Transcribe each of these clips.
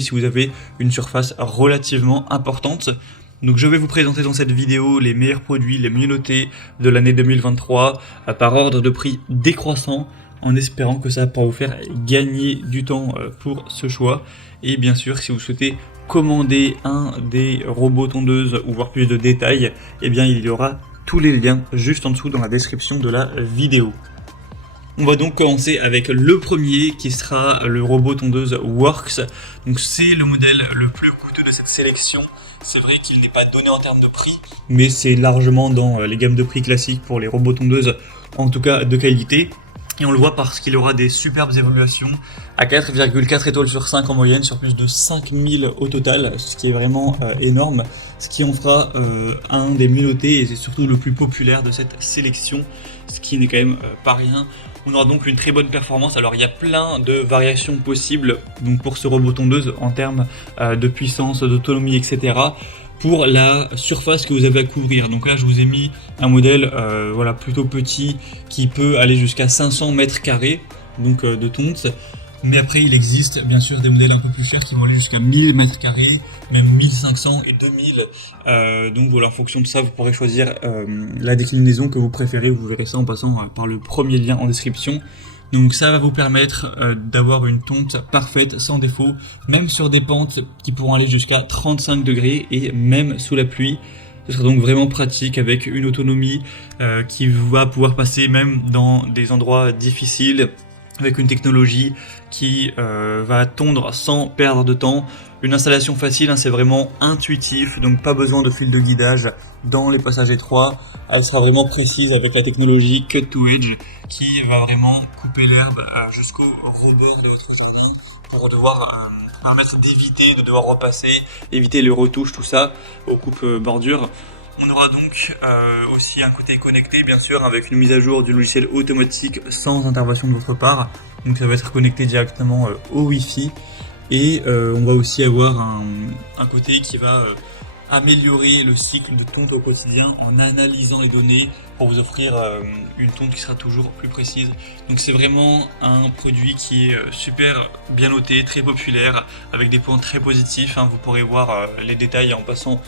si vous avez une surface relativement importante. Donc je vais vous présenter dans cette vidéo les meilleurs produits, les mieux notés de l'année 2023 par ordre de prix décroissant, en espérant que ça pourra vous faire gagner du temps pour ce choix. Et bien sûr, si vous souhaitez commander un des robots tondeuses ou voir plus de détails, eh bien il y aura tous les liens juste en dessous dans la description de la vidéo. On va donc commencer avec le premier qui sera le robot tondeuse Worx. Donc c'est le modèle le plus coûteux de cette sélection. C'est vrai qu'il n'est pas donné en termes de prix, mais c'est largement dans les gammes de prix classiques pour les robots tondeuses, en tout cas de qualité. Et on le voit parce qu'il aura des superbes évaluations à 4,4 étoiles sur 5 en moyenne sur plus de 5000 au total, ce qui est vraiment énorme, ce qui en fera un des mieux notés et c'est surtout le plus populaire de cette sélection, ce qui n'est quand même pas rien. On aura donc une très bonne performance. Alors il y a plein de variations possibles donc pour ce robot tondeuse en termes de puissance, d'autonomie, etc. pour la surface que vous avez à couvrir. Donc là je vous ai mis un modèle voilà, plutôt petit qui peut aller jusqu'à 500 mètres carrés donc de tonte. Mais après il existe bien sûr des modèles un peu plus chers qui vont aller jusqu'à 1000 mètres carrés, même 1500 et 2000. Donc voilà, en fonction de ça vous pourrez choisir la déclinaison que vous préférez. Vous verrez ça en passant par le premier lien en description. Donc ça va vous permettre d'avoir une tonte parfaite, sans défaut, même sur des pentes qui pourront aller jusqu'à 35 degrés et même sous la pluie. Ce sera donc vraiment pratique avec une autonomie qui va pouvoir passer même dans des endroits difficiles, avec une technologie qui va tondre sans perdre de temps. Une installation facile, hein, c'est vraiment intuitif, donc pas besoin de fil de guidage dans les passages étroits. Elle sera vraiment précise avec la technologie Cut to Edge qui va vraiment couper l'herbe jusqu'au rebord de votre jardin pour devoir permettre d'éviter de devoir repasser, éviter les retouches, tout ça, aux coupes bordures. On aura donc aussi un côté connecté bien sûr avec une mise à jour du logiciel automatique sans intervention de votre part. Donc ça va être connecté directement au Wi-Fi et on va aussi avoir un côté qui va améliorer le cycle de tonte au quotidien en analysant les données pour vous offrir une tonte qui sera toujours plus précise. Donc c'est vraiment un produit qui est super bien noté, très populaire, avec des points très positifs, hein. Vous pourrez voir les détails en passant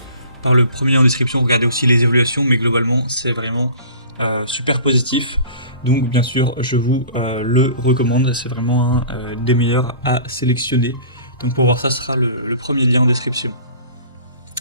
par le premier en description, regardez aussi les évaluations, mais globalement c'est vraiment super positif. Donc bien sûr je vous le recommande, c'est vraiment un des meilleurs à sélectionner. Donc pour voir ça, ce sera le premier lien en description.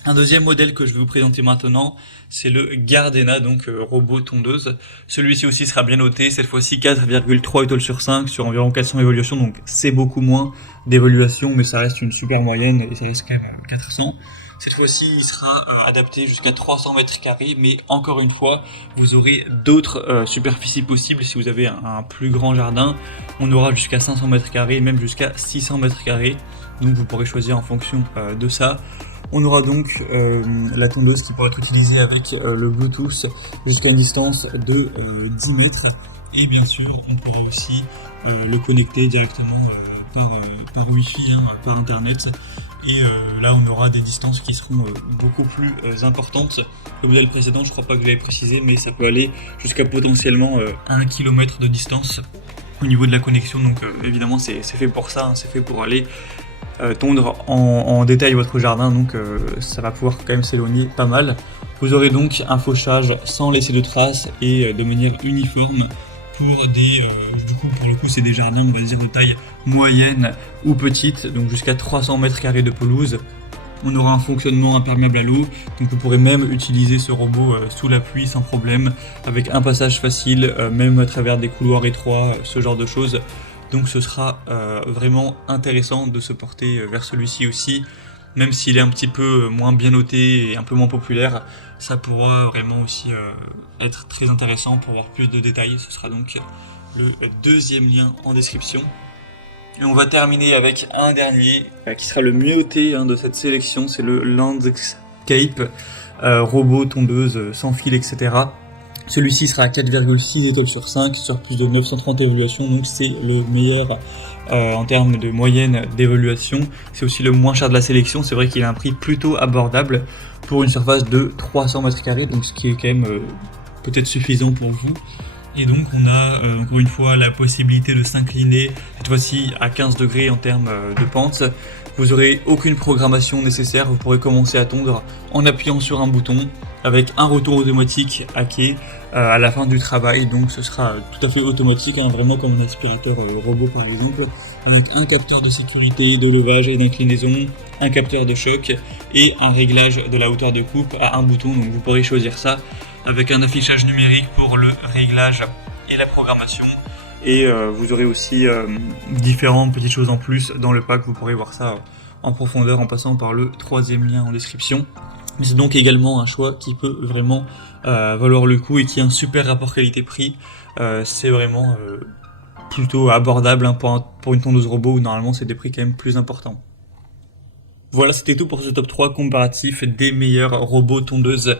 Un deuxième modèle que je vais vous présenter maintenant, c'est le Gardena, donc robot tondeuse. Celui-ci aussi sera bien noté, cette fois-ci 4,3 étoiles sur 5 sur environ 400 évaluations, donc c'est beaucoup moins d'évaluations, mais ça reste une super moyenne et ça reste quand même 400. Cette fois-ci, il sera adapté jusqu'à 300 mètres carrés, mais encore une fois, vous aurez d'autres superficies possibles si vous avez un plus grand jardin. On aura jusqu'à 500 mètres carrés, même jusqu'à 600 mètres carrés, donc vous pourrez choisir en fonction de ça. On aura donc la tondeuse qui pourra être utilisée avec le Bluetooth jusqu'à une distance de 10 mètres. Et bien sûr, on pourra aussi le connecter directement par Wi-Fi, hein, par Internet. Et là, on aura des distances qui seront beaucoup plus importantes. Le modèle précédent, je crois pas que je l'avais précisé, mais ça peut aller jusqu'à potentiellement 1 km de distance au niveau de la connexion. Donc évidemment, c'est fait pour ça, hein, c'est fait pour aller tondre en détail votre jardin, donc ça va pouvoir quand même s'éloigner pas mal. Vous aurez donc un fauchage sans laisser de traces et de manière uniforme pour des pour le coup c'est des jardins, on va dire, de taille moyenne ou petite, donc jusqu'à 300 mètres carrés de pelouse. On aura un fonctionnement imperméable à l'eau, donc vous pourrez même utiliser ce robot sous la pluie sans problème, avec un passage facile, même à travers des couloirs étroits, ce genre de choses. Donc ce sera vraiment intéressant de se porter vers celui-ci aussi, même s'il est un petit peu moins bien noté et un peu moins populaire, ça pourra vraiment aussi être très intéressant pour voir plus de détails. Ce sera donc le deuxième lien en description. Et on va terminer avec un dernier qui sera le mieux noté de cette sélection, c'est le Landscape robot tondeuse sans fil, etc. Celui-ci sera à 4,6 étoiles sur 5 sur plus de 930 évaluations, donc c'est le meilleur en termes de moyenne d'évaluation. C'est aussi le moins cher de la sélection, c'est vrai qu'il a un prix plutôt abordable pour une surface de 300 mètres carrés, donc ce qui est quand même peut-être suffisant pour vous. Et donc on a encore une fois la possibilité de s'incliner, cette fois-ci à 15 degrés en termes de pente. Vous n'aurez aucune programmation nécessaire, vous pourrez commencer à tondre en appuyant sur un bouton avec un retour automatique à quai à la fin du travail. Donc ce sera tout à fait automatique, hein, vraiment comme un aspirateur robot par exemple, avec un capteur de sécurité, de levage et d'inclinaison, un capteur de choc et un réglage de la hauteur de coupe à un bouton. Donc vous pourrez choisir ça avec un affichage numérique pour le réglage et la programmation. Et vous aurez aussi différentes petites choses en plus dans le pack. Vous pourrez voir ça en profondeur en passant par le troisième lien en description. Mais c'est donc également un choix qui peut vraiment valoir le coup et qui a un super rapport qualité-prix. C'est vraiment plutôt abordable, hein, pour une tondeuse robot où normalement c'est des prix quand même plus importants. Voilà, c'était tout pour ce top 3 comparatif des meilleurs robots tondeuses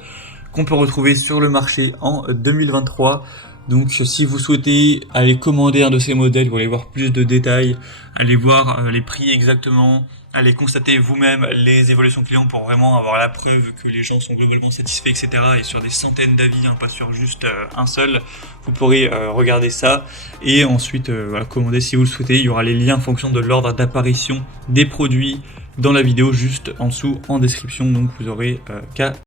qu'on peut retrouver sur le marché en 2023. Donc si vous souhaitez aller commander un de ces modèles, vous allez voir plus de détails, allez voir les prix exactement, allez constater vous-même les évaluations clients pour vraiment avoir la preuve que les gens sont globalement satisfaits, etc. Et sur des centaines d'avis, hein, pas sur juste un seul, vous pourrez regarder ça et ensuite voilà, commander si vous le souhaitez. Il y aura les liens en fonction de l'ordre d'apparition des produits dans la vidéo juste en dessous en description, donc vous aurez qu'à